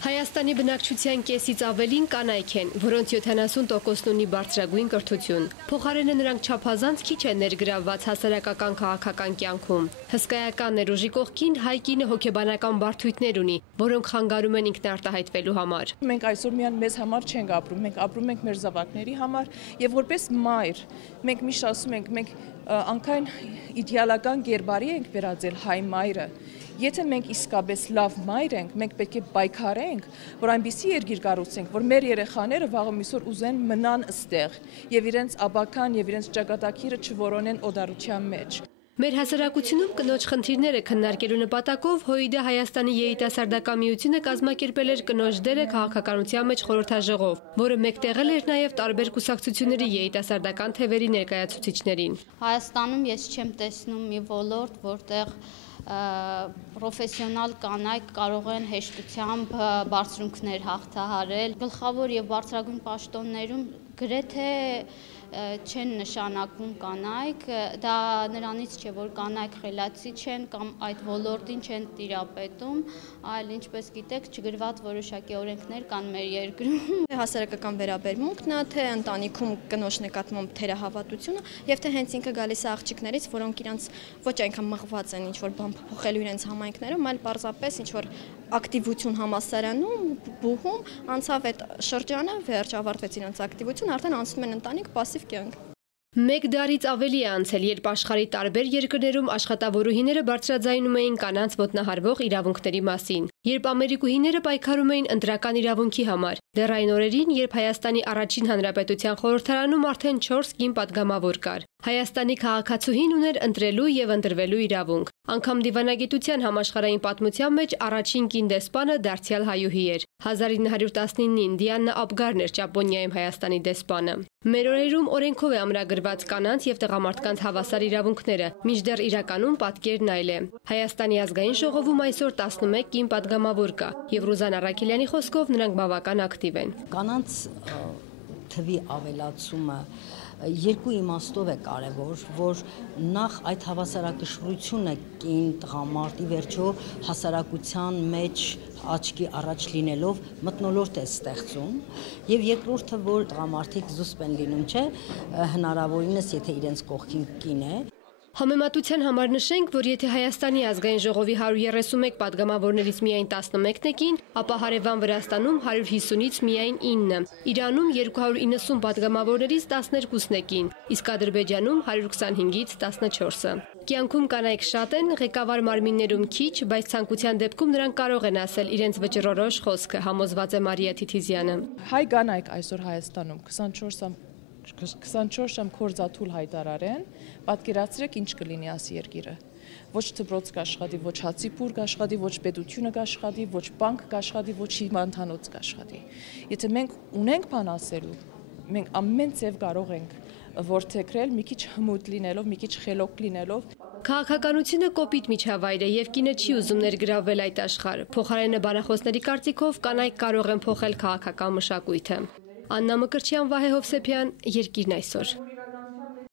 Հայաստանի բնակչության կեսից ավելին կանայք են, որոնց 70%-ն ունի բարձրագույն կրթություն։ Փոխարենը նրանք չափազանց քիչ են ներգրավված հասարակական քաղաքական կյանքում։ Հսկայական ներուժի կողքին հայ կինը հոգեբանական բարդույթներ ունի, որոնք խանգարում են ինքնարտահայտվելու համար։ Մենք այսօր միայն մեզ համար չենք ապրում, մենք ապրում ենք մեր զավակների համար եւ որպես մայր մենք միշտ ասում ենք, մենք անկայն իդեալական կերպարի ենք վերածել հայ մայրը։ Եթե մենք իսկապես լավ մայր ենք, մենք պետք է պայքարենք, որ այնպիսի երկիր կառուցենք, որ մեր երեխաները վաղը միսօր ուզեն մնան այստեղ եւ իրենց աբական եւ իրենց ճակատագիրը չորոնեն օդարության մեջ։ Մեր հասարակությունում կնոջ խնդիրները քննարկելու նպատակով ՀՅԴ Հայաստանի երիտասարդական միությունը կազմակերպել էր կնոջ դերը քաղաքականության մեջ խորհրդաժողով, որը մեկտեղել էր նաև տարբեր կուսակցությունների երիտասարդական թևերի ներկայացուցիչներին։ Հայաստանում ես չեմ տեսնում մի ոլորտ, որտեղ պրոֆեսիոնալ կանայք կարող են հեշտությամբ բարձրունքներ հաղթահարել։ Գլխավոր եւ բարձրագույն պաշտոններում գրեթե չեն նշանակվում կանայք, դա նրանից չէ, որ կանայք խելացի չեն կամ այդ ոլորտին չեն տիրապետում, այլ ինչպես գիտեք, չգրված որոշակի օրենքներ կան մեր երկրում։ Հասարակական վերաբերմունքն է, թե ընտանիքում կնոջ նկատմամբ թերահավատությունը եւ թե հենց ինքը գալիս է աղջիկներից, որոնք իրանց ոչ այնքան մղված են ինչ-որ բան փոխելու իրենց համայնքներում, այլ պարզապես ինչ-որ ակտիվություն համասարանում, բուհում, անցավ այդ շրջանը, վերջ ավարտվեց իրենց ակտիվություն, արդեն անցնում են ընտանիք, պասիվ կյանք։ Մեկ դարից ավելի է անցել, երբ աշխարհի տարբեր երկրներում աշխատավորուհիները բարձրաձայնում էին կանանց ոտնահարվող իրավունքների մասին, երբ ամերիկուհիները պայքարում էին ընտրական իրավունքի համար, դեռ այն օրերին, երբ Հայաստանի առաջին հանրապետության խորհրդարանում արդեն 4 կին падգամավոր կար։ Հայաստանի քաղաքացուհին ուներ ընտրելու եւ ընտրվելու իրավունք։ Անգամ դիվանագիտության համաշխարհային պատմության մեջ առաջին կին դեսպանը դարձյալ հայուհի էր։ 1919-ին Դիանա Աբգարն էր Ճապոնիայում Հայաստանի դեսպանը։ Մեր օրերում օրենքով է ամրագրված կանանց եւ տղամարդկանց հավասար իրավունքները, մինչդեռ իրականում պատկերն այլ է։ Հայաստանի ազգային ժողովում այսօր 11 կին падգամավոր կա եւ Ռուզան Առաքելյանի խոսքով նրանք բավական ակտիվ են։ Կանանց թվի ավելացումը երկու իմաստով է կարևոր, որ նախ այդ հավասարակշռությունը կին տղամարդի վերջո հասարակության մեջ աչքի առաջ լինելով մթնոլորտ է ստեղծում եւ երկրորդը որ տղամարդիկ զուսպ են լինում չէ հնարավորինս եթե իրենց կողքին կին է։ Համեմատության համար նշենք, որ եթե Հայաստանի ազգային ժողովի 131 падգամավորներից միայն 11-ն է կին, ապա հարևան Վրաստանում 150-ից միայն 9, Իրանում 290 падգամավորներից 12-ն է կին, իսկ Ադրբեջանում 125-ից 14-ը։ Կյանքում կանայք շատ են, ղեկավար մարմիններում քիչ, բայց ցանկության դեպքում նրանք կարող են ասել իրենց վճռորոշ խոսքը, համոզված է Մարիա Թիթիզյանը։ Հայ կանայք այսօր Հայաստանում 24 կորզաթուլ հայտարարեն, պատկերացրեք ինչ կլինի այս երկիրը։ Ոչ դպրոց կաշխատի, ոչ հացիպուր կաշխատի, ոչ պետությունը կաշխատի, ոչ բանկ կաշխատի, ոչ հիվանդանոց կաշխատի։ Եթե մենք ունենք բան ասելու, մենք ամեն ձև կարող ենք որդեգրել, մի քիչ հմուտ լինելով, մի քիչ խելոք լինելով։ Քաղաքականությունը կոպիտ միջավայր է եւ կինը չի ուզում ներգրավվել այդ աշխարհ։ Փոխարենը բանախոսների կարծիքով կանայք կարող են փոխել քաղաքական մշակույթը։ Աննա Մկրտչյան, Վահե Հովսեփյան, Երկիրն այսօր։